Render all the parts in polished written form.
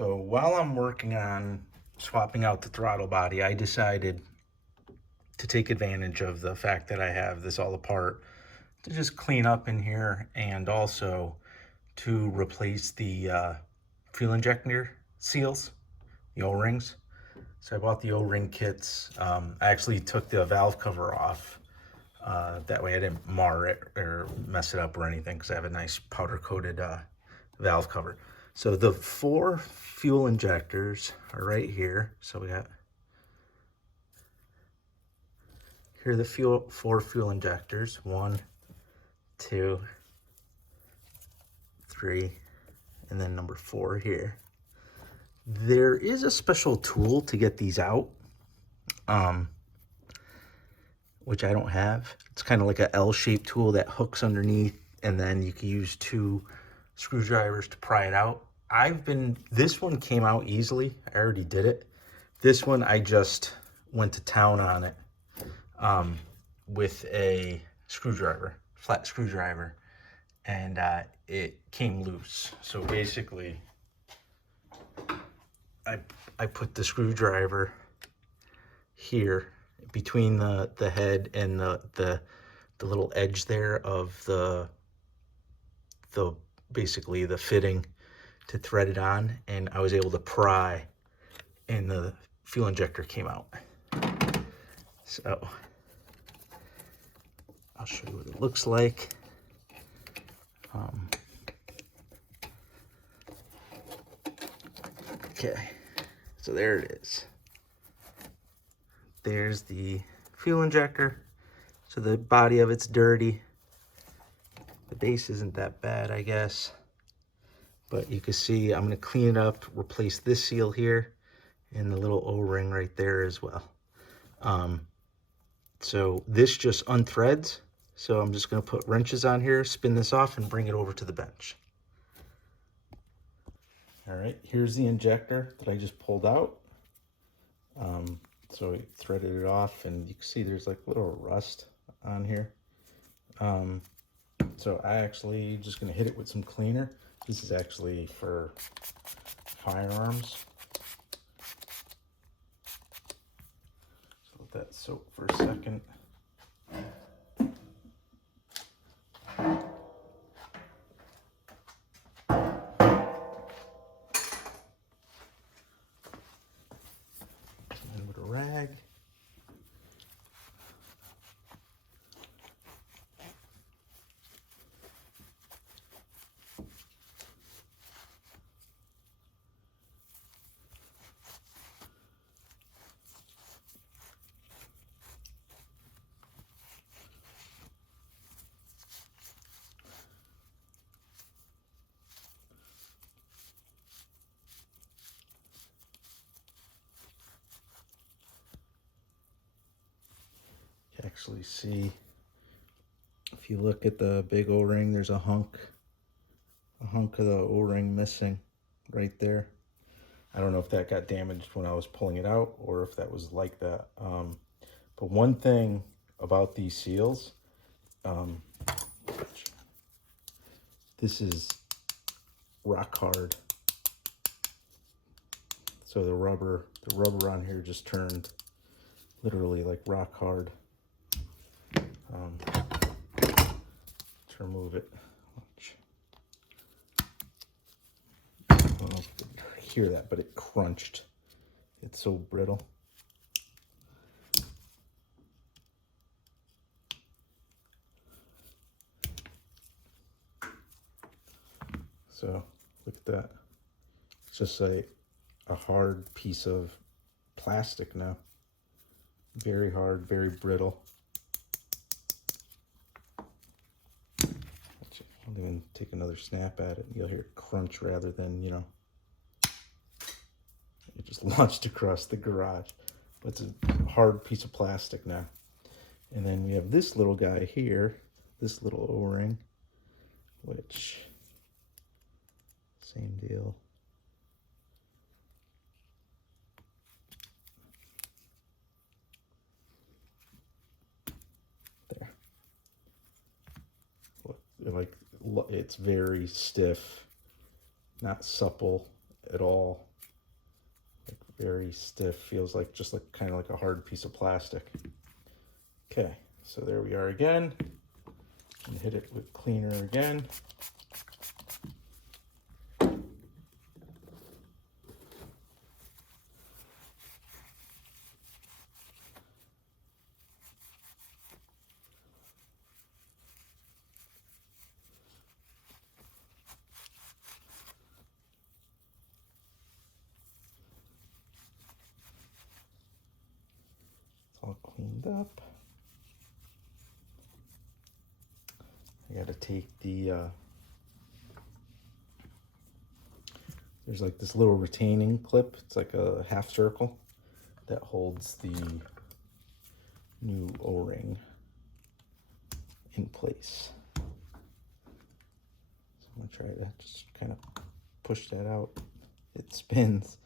So while I'm working on swapping out the throttle body, I decided to take advantage of the fact that I have this all apart to just clean up in here, and also to replace the fuel injector seals, the O-rings. So I bought the O-ring kits. I actually took the valve cover off. That way I didn't mar it or mess it up or anything, because I have a nice powder coated valve cover. So the 4 fuel injectors are right here. So we got, here are the 4 fuel injectors. 1, 2, 3, and then number 4 here. There is a special tool to get these out, which I don't have. It's kind of like a L-shaped tool that hooks underneath, and then you can use 2 screwdrivers to pry it out. This one came out easily. I already did it. This one, I just went to town on it with a screwdriver, flat screwdriver, and it came loose. So basically, I put the screwdriver here between the head and the little edge there of the basically the fitting to thread it on, and I was able to pry, and the fuel injector came out. So I'll show you what it looks like. Okay, so there it is. There's the fuel injector. So the body of it's dirty. The base isn't that bad, I guess. But you can see I'm going to clean it up, replace this seal here, and the little O-ring right there as well. So this just unthreads. So I'm just going to put wrenches on here, spin this off, and bring it over to the bench. All right, here's the injector that I just pulled out. So I threaded it off, and you can see there's like a little rust on here. So I actually just going to hit it with some cleaner. This is actually for firearms. So let that soak for a second. And with a rag. Actually see, if you look at the big O-ring, there's a hunk of the O-ring missing right there. I don't know if that got damaged when I was pulling it out, or if that was like that. But one thing about these seals, this is rock hard. So the rubber on here just turned literally like rock hard. To remove it, I don't know if you can hear that, but it crunched. It's so brittle. So look at that. It's just a hard piece of plastic now. Very hard, very brittle. I'll even take another snap at it, and you'll hear it crunch rather than, you know, it just launched across the garage. But it's a hard piece of plastic now. And then we have this little guy here, this little O-ring, which, same deal. There. Like, it's very stiff, not supple at all. Very stiff, feels like just like kind of like a hard piece of plastic. Okay, so there we are again. And hit it with cleaner again. All cleaned up. I gotta take the, there's like this little retaining clip. It's like a half circle that holds the new O-ring in place. So I'm gonna try to just kind of push that out. It spins.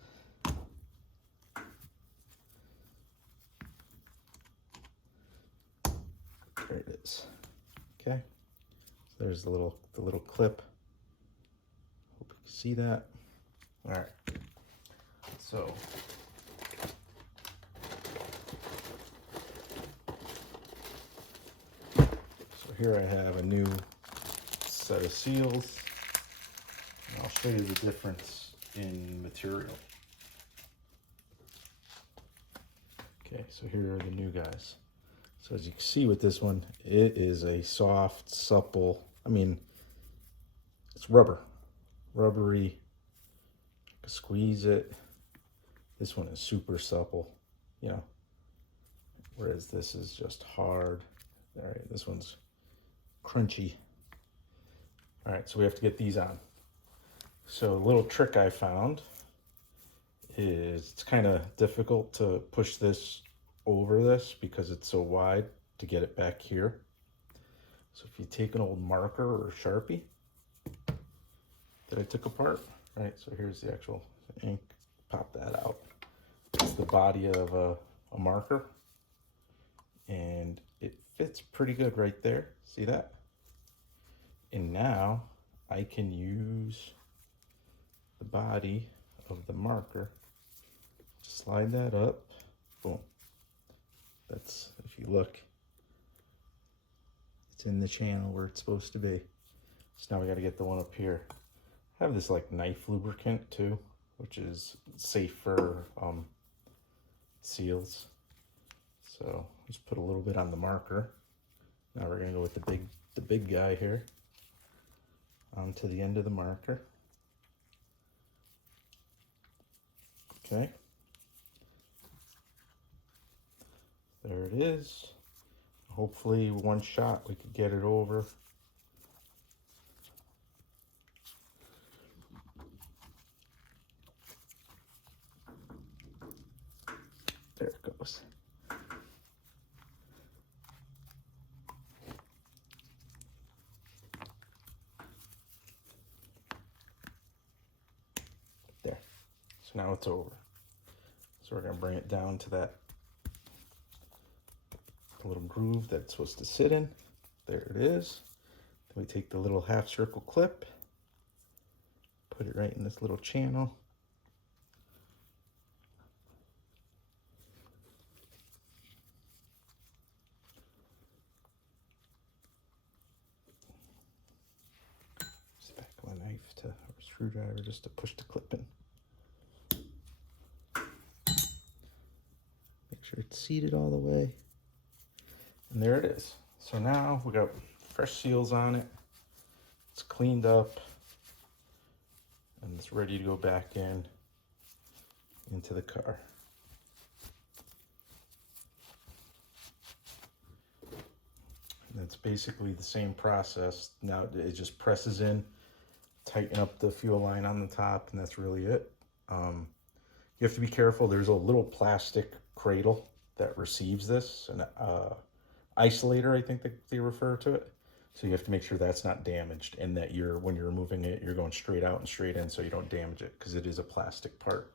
There it is. Okay. So there's the little clip. Hope you can see that. All right. So here I have a new set of seals. And I'll show you the difference in material. Okay, so here are the new guys. So as you can see with this one, it is a soft, supple, I mean, it's rubber, rubbery. I can squeeze it. This one is super supple, you know, whereas this is just hard. All right, this one's crunchy. All right, so we have to get these on. So a little trick I found is it's kind of difficult to push this over this because it's so wide to get it back here. So if you take an old marker or Sharpie that I took apart, right? So here's the actual ink, pop that out. It's the body of a marker and it fits pretty good right there. See that? And now I can use the body of the marker, slide that up, boom. That's, if you look, it's in the channel where it's supposed to be. So now we got to get the one up here. I have this like knife lubricant too, which is safe for seals. So just put a little bit on the marker. Now we're gonna go with the big guy here onto the end of the marker. Okay. There it is. Hopefully one shot we could get it over. There it goes. There. So now it's over. So we're gonna bring it down to that little groove that's supposed to sit in. There it is. Then we take the little half circle clip, put it right in this little channel. Just back my knife to, or screwdriver just to push the clip in. Make sure it's seated all the way. And there it is. So now we got fresh seals on it. It's cleaned up and it's ready to go back into the car. And that's basically the same process. Now it just presses in, tighten up the fuel line on the top, and that's really it. You have to be careful. There's a little plastic cradle that receives this, and isolator, I think that they refer to it. So you have to make sure that's not damaged and that when you're removing it, you're going straight out and straight in so you don't damage it because it is a plastic part.